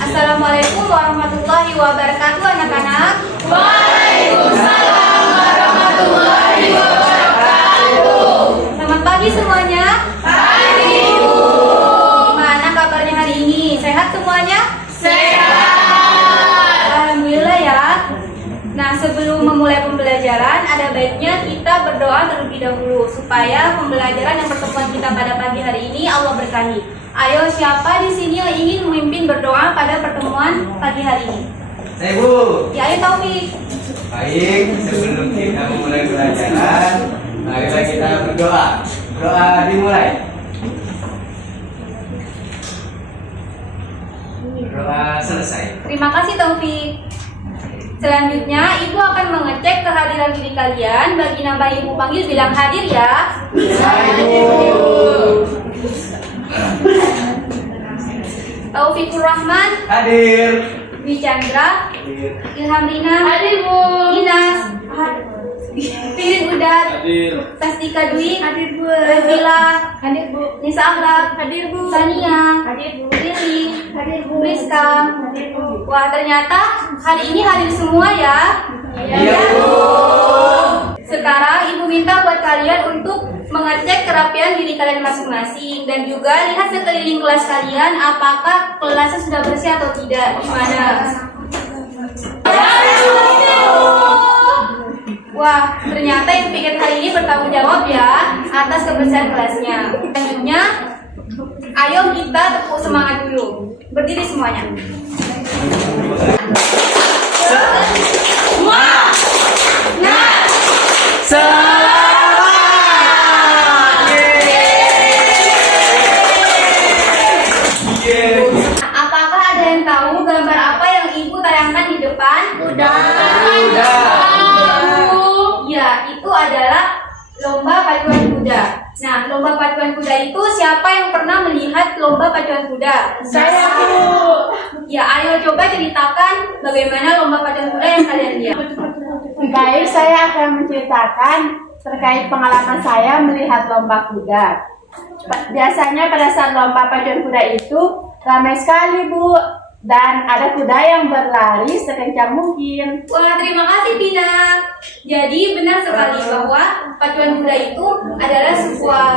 Assalamualaikum warahmatullahi wabarakatuh anak-anak. Waalaikumsalam warahmatullahi wabarakatuh. Selamat pagi semuanya. Pagi Ibu. Gimana kabarnya hari ini? Sehat semuanya? Sehat. Alhamdulillah ya. Nah, sebelum memulai pembelajaran, ada baiknya kita berdoa terlebih dahulu supaya pembelajaran dan pertemuan kita pada pagi hari ini Allah berkahi. Ayo, siapa di sini yang ingin memimpin berdoa pada pertemuan pagi hari ini? Saya Bu. Ya, ayo Taufik. Baik, sebelum kita memulai pelajaran, marilah kita berdoa. Doa dimulai. Doa selesai. Terima kasih Taufik. Selanjutnya, Ibu akan mengecek kehadiran diri kalian. Bagi nama Ibu panggil bilang hadir ya. Taufikur Rahman, Hadir. Dwi Chandra, Hadir. Ilham Rina, Hadir Bu. Inas, Pirin Udat, Hadir. Tasdika Dwi, hadir Bu. Revila, Hadir Bu. Nisa Akhlak, Hadir Bu. Sania, Hadir Bu. Lili, Hadir Bu. Rizka. Hadir Bu. Wah, ternyata hari ini hadir semua ya. Iya Bu. Sekarang Ibu minta buat kalian untuk mengecek kerapian diri kalian masing-masing dan juga lihat sekeliling kelas kalian apakah kelasnya sudah bersih atau tidak. Gimana? Wah, ternyata yang pikir hari ini bertanggung jawab ya atas kebersihan kelasnya. Selanjutnya, ayo kita tepuk semangat dulu. Berdiri semuanya. Apakah ada yang tahu gambar apa yang Ibu tayangkan di depan? Udah. Ya, itu adalah lomba pacuan kuda. Nah, lomba pacuan kuda itu siapa yang pernah melihat lomba pacuan kuda? Saya Bu. Ya, ayo coba ceritakan bagaimana lomba pacuan kuda yang kalian lihat. Baik, saya akan menceritakan terkait pengalaman saya melihat lomba kuda. Biasanya pada saat lomba pacuan kuda itu ramai sekali Bu, dan ada kuda yang berlari sekencang mungkin. Wah, terima kasih Tina. Jadi benar sekali bahwa pacuan kuda itu adalah sebuah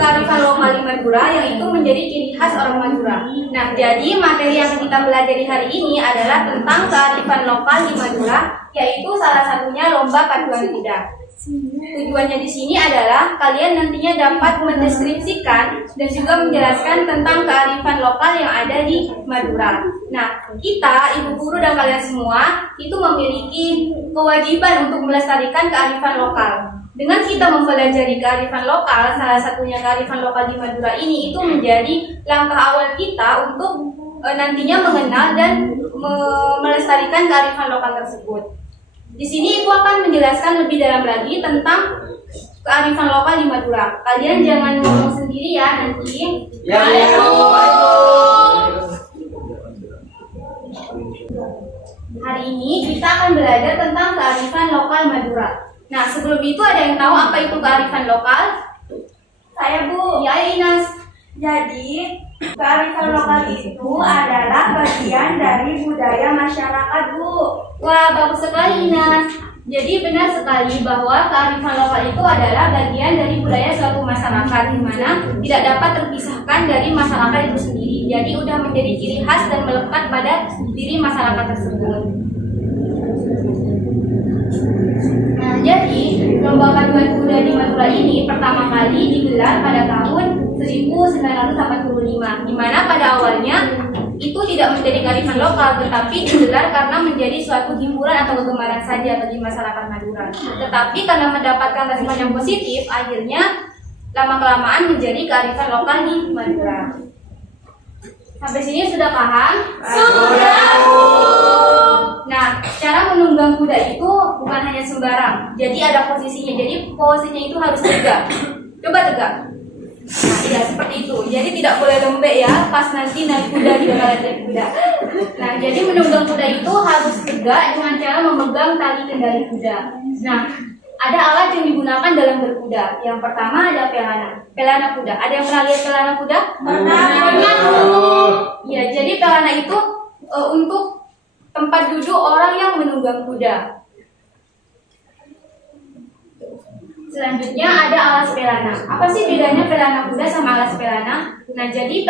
kearifan lokal di Madura yang itu menjadi ciri khas orang Madura. Nah, jadi materi yang kita pelajari hari ini adalah tentang kearifan lokal di Madura, yaitu salah satunya lomba pacuan kuda. Tujuannya di sini adalah kalian nantinya dapat mendeskripsikan dan juga menjelaskan tentang kearifan lokal yang ada di Madura. Nah, kita, ibu guru dan kalian semua itu memiliki kewajiban untuk melestarikan kearifan lokal. Dengan kita mempelajari kearifan lokal, salah satunya kearifan lokal di Madura ini itu menjadi langkah awal kita untuk nantinya mengenal dan melestarikan kearifan lokal tersebut. Di sini Ibu akan menjelaskan lebih dalam lagi tentang kearifan lokal di Madura. Kalian jangan ngomong sendiri ya nanti. Ya Bu. Hari ini kita akan belajar tentang kearifan lokal Madura. Nah, sebelum itu ada yang tahu apa itu kearifan lokal? Saya Bu. Ya, Inas. Jadi, kearifan lokal itu adalah bagian dari budaya masyarakat, Bu. Wah, bagus sekali Inas. Jadi benar sekali bahwa kearifan lokal itu adalah bagian dari budaya suatu masyarakat di mana tidak dapat terpisahkan dari masyarakat itu sendiri. Jadi udah menjadi ciri khas dan melekat pada diri masyarakat tersebut. Nah, jadi lomba pacuan kuda di Madura ini pertama kali digelar pada tahun 1985, di mana pada awalnya itu tidak menjadi kearifan lokal, tetapi digelar karena menjadi suatu hiburan atau kegemaran saja bagi masyarakat Madura. Tetapi karena mendapatkan respon yang positif, akhirnya lama-kelamaan menjadi kearifan lokal di Madura. Sampai sini sudah paham? Sudah Bu. Nah, cara menunggang kuda itu bukan hanya sembarang. Jadi ada posisinya. Jadi posisinya itu harus tegak. Coba tegak. Nah, iya seperti itu. Jadi tidak boleh lembek ya. Pas nanti naik kuda tidak kalian naik kuda. Nah, jadi menunggang kuda itu harus tegak dengan cara memegang tali kendali kuda. Nah, ada alat yang digunakan dalam berkuda. Yang pertama ada pelana kuda. Ada yang pernah lihat pelana kuda? Pernah. Ya, jadi pelana itu untuk tempat duduk orang yang menunggang kuda. Selanjutnya ada alas pelana. Apa sih bedanya pelana kuda sama alas pelana? Nah, jadi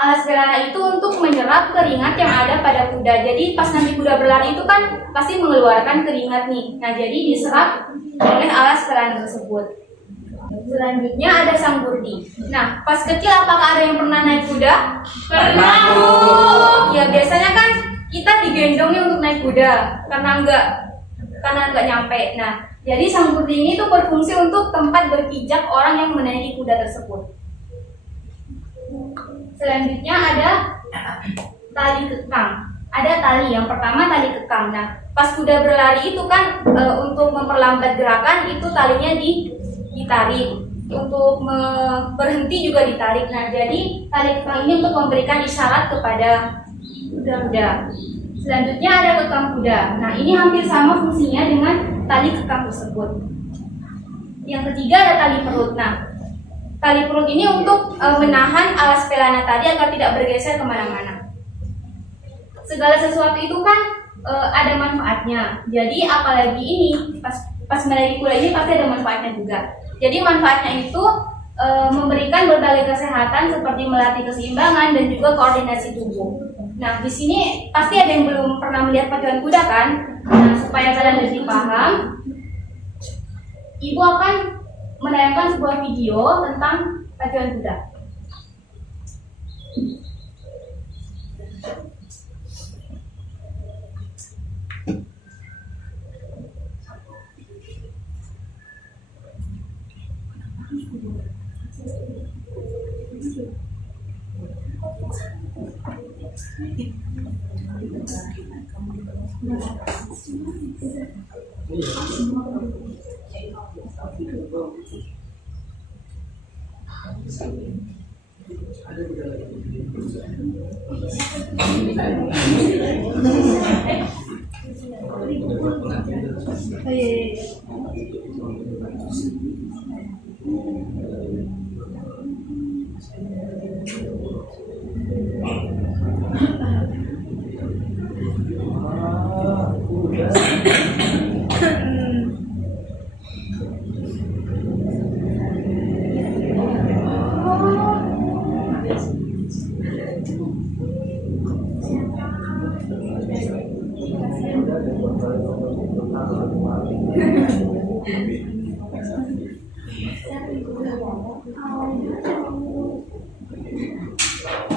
alas pelana itu untuk menyerap keringat yang ada pada kuda. Jadi pas nanti kuda berlari itu kan pasti mengeluarkan keringat nih. Nah, jadi diserap oleh alas pelana tersebut. Selanjutnya ada sangburdi. Nah, pas kecil apakah ada yang pernah naik kuda? Pernah, Bu. Ya, biasanya kan kita digendongnya untuk naik kuda karena nggak nyampe. Nah, jadi sangburdi ini tuh berfungsi untuk tempat berpijak orang yang menaiki kuda tersebut. Selanjutnya ada tali kekang. Ada tali, yang pertama tali kekang. Nah, pas kuda berlari itu kan untuk memperlambat gerakan itu talinya ditarik. Untuk berhenti juga ditarik. Nah, jadi tali kekang ini untuk memberikan isyarat kepada kuda. Selanjutnya ada kekang kuda. Nah, ini hampir sama fungsinya dengan tali kekang tersebut. Yang ketiga ada tali perut. Nah, tali perut ini untuk menahan alas pelana tadi agar tidak bergeser kemana-mana. Segala sesuatu itu kan ada manfaatnya. Jadi apalagi ini pas menaiki kuda ini pasti ada manfaatnya juga. Jadi manfaatnya itu memberikan berbagai kesehatan seperti melatih keseimbangan dan juga koordinasi tubuh. Nah, di sini pasti ada yang belum pernah melihat pacuan kuda kan? Nah, supaya kalian lebih paham, Ibu akan menayangkan sebuah video tentang pacuan kuda.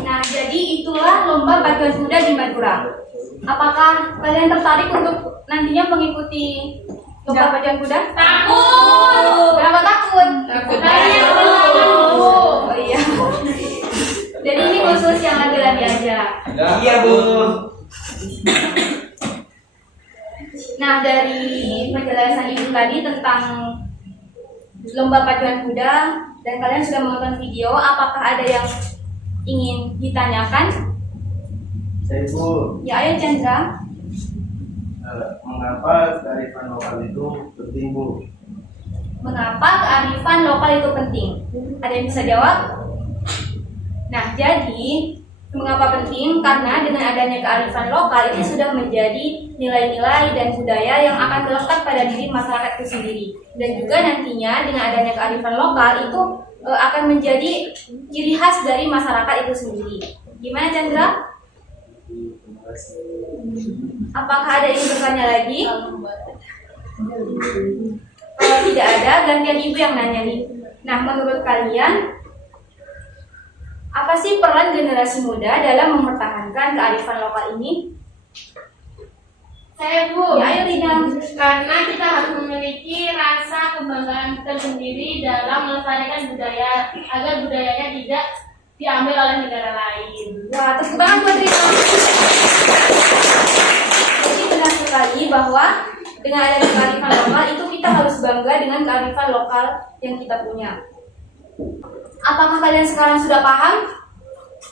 Nah, jadi itulah lomba pacuan kuda di Madura. Apakah kalian tertarik untuk nantinya mengikuti lomba pacuan kuda? Takut. Kenapa takut? Takut. Oh iya. Jadi ini khusus yang laki-laki aja. Iya, Bu. Nah, dari penjelasan Ibu tadi tentang lomba pacuan kuda dan kalian sudah menonton video, apakah ada yang ingin ditanyakan? Saya, Bu. Ya, ayo Chandra. Mengapa kearifan lokal itu penting, Bu? Mengapa kearifan lokal itu penting? Ada yang bisa jawab? Nah, jadi mengapa penting? Karena dengan adanya kearifan lokal itu sudah menjadi nilai-nilai dan budaya yang akan melekat pada diri masyarakat itu sendiri. Dan juga nantinya dengan adanya kearifan lokal itu akan menjadi ciri khas dari masyarakat itu sendiri. Gimana Chandra? Apakah ada yang bertanya lagi? Kalau tidak ada, gantian Ibu yang nanya nih. Nah, menurut kalian, apa sih peran generasi muda dalam mempertahankan kearifan lokal ini? Saya, Bu. Ya, ayo Rina. Karena kita harus memiliki rasa kebanggaan tersendiri dalam melestarikan budaya agar budayanya tidak diambil oleh negara lain. Wah, tepuk tangan buat Rina. Jadi benar sekali bahwa dengan adanya kearifan lokal itu kita harus bangga dengan kearifan lokal yang kita punya. Apakah kalian sekarang sudah paham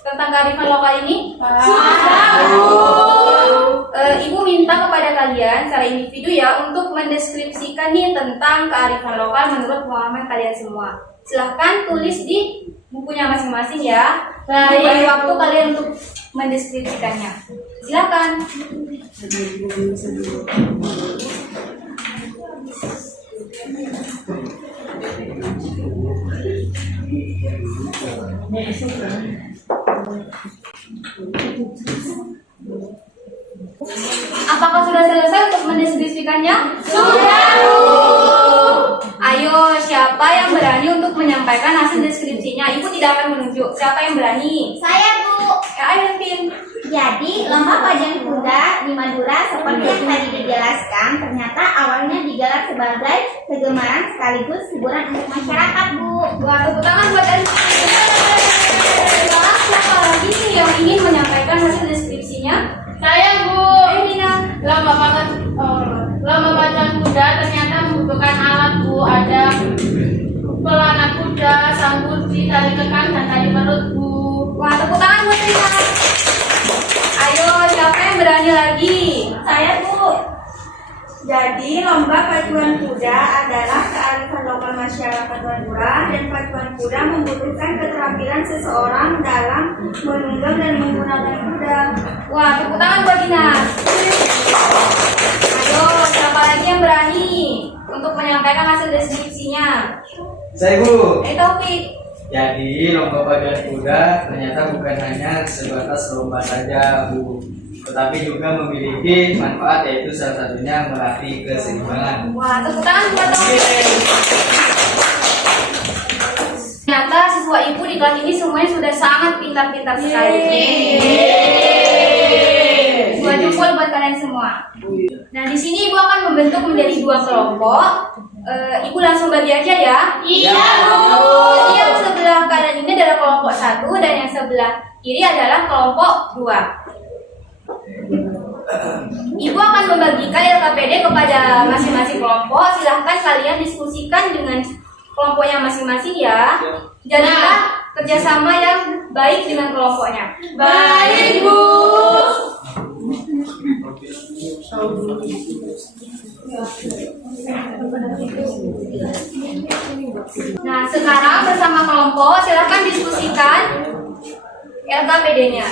tentang kearifan lokal ini? Ibu minta kepada kalian secara individu ya untuk mendeskripsikan nih tentang kearifan lokal menurut pemahaman kalian semua. Silahkan tulis di bukunya masing-masing ya. Beri waktu kalian untuk mendeskripsikannya. Silakan. Apakah sudah selesai untuk mendeskripsikannya? Sudah. Ayo, siapa yang berani untuk menyampaikan hasil deskripsinya? Ibu tidak akan menunjuk. Siapa yang berani? Saya, Bu. Ya, ayo, Pin. Jadi, lomba pacuan kuda di Madura seperti yang tadi dijelaskan, ternyata awalnya digelar sebagai kegemaran sekaligus hiburan untuk masyarakat, Bu. Wah, tepuk tangan buat dari. Sekarang siapa lagi nih yang ingin menyampaikan hasil deskripsinya? Saya, Bu. Mina. Lomba pacuan kuda ternyata membutuhkan alat, Bu. Ada pelana kuda, sangkurji, tali kekang, dan tali perut, Bu. Wah, tepuk tangan buat Rina. Ayo, siapa yang berani lagi? Saya, Bu. Jadi, lomba pacuan kuda adalah kearifan lokal masyarakat Madura dan pacuan kuda membutuhkan keterampilan seseorang dalam menunggang dan menggunakan kuda. Wah, tepuk tangan buat Dina. Ayo, siapa lagi yang berani untuk menyampaikan hasil deskripsinya? Saya, Bu. Taufik. Jadi lomba pacuan kuda ternyata bukan hanya sebatas lomba saja, Bu, tetapi juga memiliki manfaat, yaitu salah satunya melatih keseimbangan. Wah, tepuk tangan buat Taufik. Ternyata siswa ibu di kelas ini semuanya sudah sangat pintar-pintar sekali. Dua jempol buat kalian semua. Nah, di sini ibu akan membentuk menjadi 2 kelompok. Ibu langsung bagi aja ya. Iya, Bu. Yang sebelah kanan ini adalah kelompok 1 dan yang sebelah kiri adalah kelompok 2. Ibu akan membagikan LKPD kepada masing-masing kelompok. Silahkan kalian diskusikan dengan kelompoknya masing-masing ya. Jadilah kerjasama yang baik dengan kelompoknya. Baik, Bu. Nah, sekarang bersama kelompok silahkan diskusikan LKPD-nya.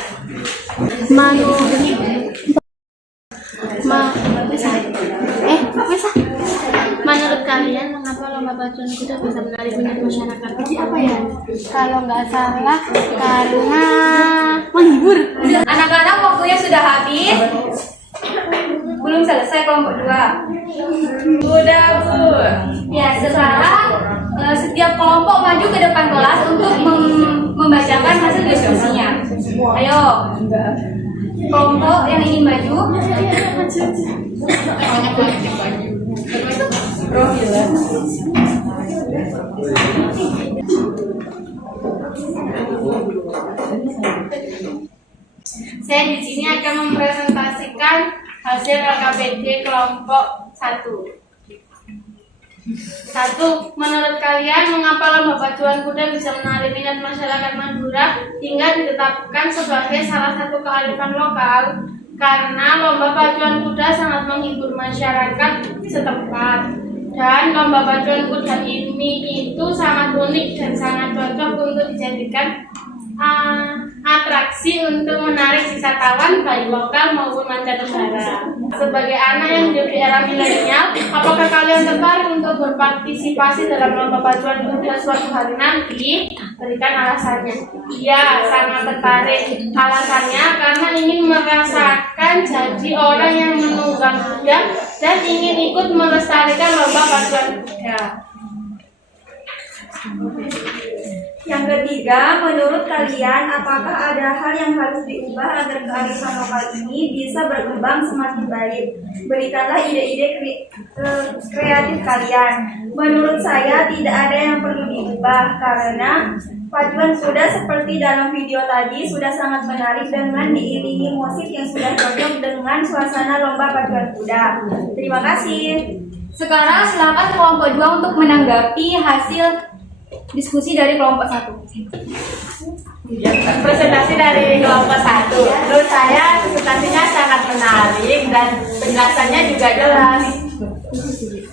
Menurut kalian, mengapa lomba pacuan kuda bisa menarik minat masyarakat? Apa ya? Kalau nggak salah, karena menghibur. Anak-anak, waktunya sudah habis. Belum selesai kelompok 2. Udah, Bu. Ya, sekarang setiap kelompok maju ke depan kelas untuk membacakan hasil diskusinya. Ayo, kelompok yang ingin maju. Saya di sini akan mempresentasikan hasil LKPD kelompok 1. Menurut kalian, mengapa lomba pacuan kuda bisa menarik minat masyarakat Madura hingga ditetapkan sebagai salah satu kearifan lokal? Karena lomba pacuan kuda sangat menghibur masyarakat setempat. Dan lomba pacuan kuda ini itu sangat unik dan sangat cocok untuk dijadikan atraksi untuk menarik wisatawan baik lokal maupun mancanegara. Sebagai anak yang hidup di era milenial, apakah kalian tertarik untuk berpartisipasi dalam lomba pacuan kuda suatu hari nanti? Berikan alasannya. Ya, sangat tertarik. Alasannya karena ingin merasakan jadi orang yang menunggang kuda dan ingin ikut melestarikan lomba pacuan kuda. Yang ketiga, menurut kalian apakah ada hal yang harus diubah agar kearifan lokal ini bisa berkembang semakin baik? Berikanlah ide-ide kreatif kalian. Menurut saya tidak ada yang perlu diubah karena pacuan kuda seperti dalam video tadi sudah sangat menarik dengan diiringi musik yang sudah cocok dengan suasana lomba pacuan kuda. Terima kasih. Sekarang silakan kelompok 2 untuk menanggapi hasil diskusi dari kelompok 1. Presentasi dari kelompok 1. Menurut saya presentasinya sangat menarik dan penjelasannya juga jelas.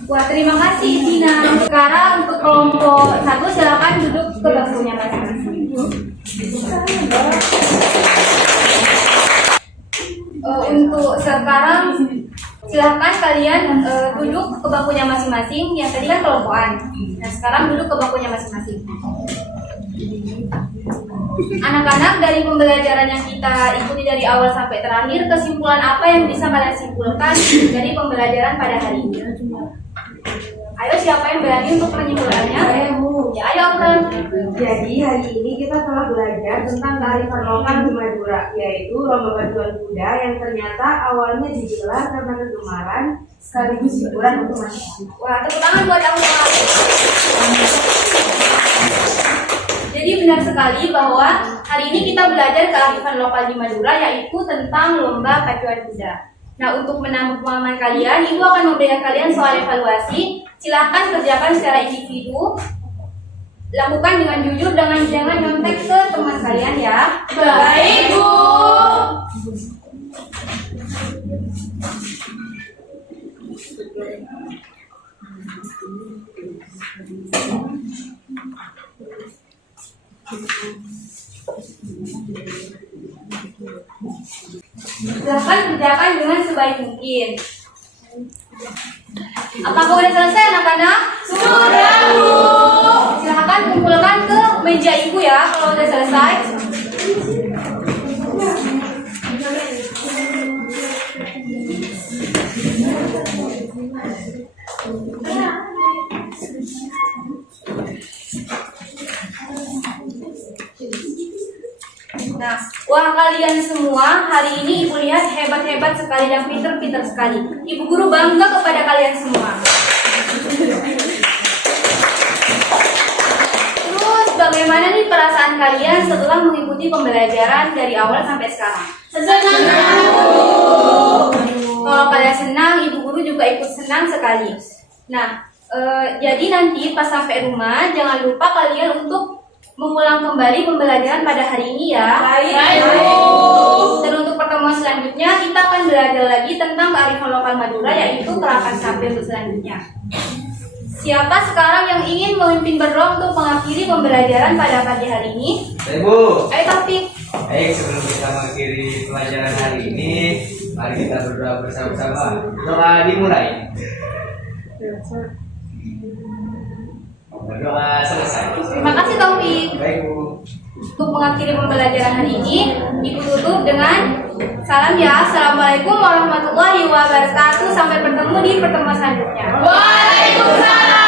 Wah, terima kasih Dina. Sekarang untuk kelompok 1 silakan duduk ke bangkunya masing-masing. Untuk sekarang silahkan kalian duduk ke bangkunya masing-masing. Yang tadi kan kelompokan. Nah sekarang duduk ke bangkunya masing-masing. Anak-anak, dari pembelajaran yang kita ikuti dari awal sampai terakhir, kesimpulan apa yang bisa kalian simpulkan dari pembelajaran pada hari ini? Ayo, siapa yang berani untuk menyimpulkannya? Saya, Bu. Ya, ayo, Akran. Jadi hari ini kita telah belajar tentang kearifan lokal di Madura, yaitu lomba pacuan kuda yang ternyata awalnya digelar karena kegemaran sekaligus hiburan untuk masyarakat. Wah, tepuk tangan buat aku. Jadi benar sekali bahwa hari ini kita belajar kearifan lokal di Madura, yaitu tentang lomba pacuan kuda. Nah, untuk menambah pemahaman kalian, Ibu akan memberikan kalian soal evaluasi. Silahkan kerjakan secara individu. Lakukan dengan jujur, dengan jangan nyontek ke teman kalian ya. Baik, Bu. Silahkan kerjakan dengan sebaik mungkin. Apakah udah selesai anak-anak? Sudah, Bu. Silahkan kumpulkan ke meja Ibu ya kalau udah selesai. Nah, wah kalian semua hari ini Ibu lihat hebat-hebat sekali dan pinter-pinter sekali. Ibu guru bangga kepada kalian semua. Terus bagaimana nih perasaan kalian setelah mengikuti pembelajaran dari awal sampai sekarang? Senang. Kalau kalian senang, Ibu guru juga ikut senang sekali. Nah, jadi nanti pas sampai rumah jangan lupa kalian untuk mengulang kembali pembelajaran pada hari ini ya. Baik, Bu. Dan untuk pertemuan selanjutnya kita akan belajar lagi tentang kearifan lokal Madura, yaitu terapan sampai selanjutnya. Siapa sekarang yang ingin memimpin berdoa untuk mengakhiri pembelajaran pada pagi hari ini? Saya, Bu. Ayo Taufik. Baik, sebelum kita mengakhiri pelajaran hari ini, mari kita berdoa bersama-sama. Doa dimulai. Berdoa selesai. Terima kasih Taufik. Baik, Bu. Untuk mengakhiri pembelajaran hari ini, Ibu tutup dengan salam ya. Assalamualaikum warahmatullahi wabarakatuh. Sampai bertemu di pertemuan selanjutnya. Waalaikumsalam.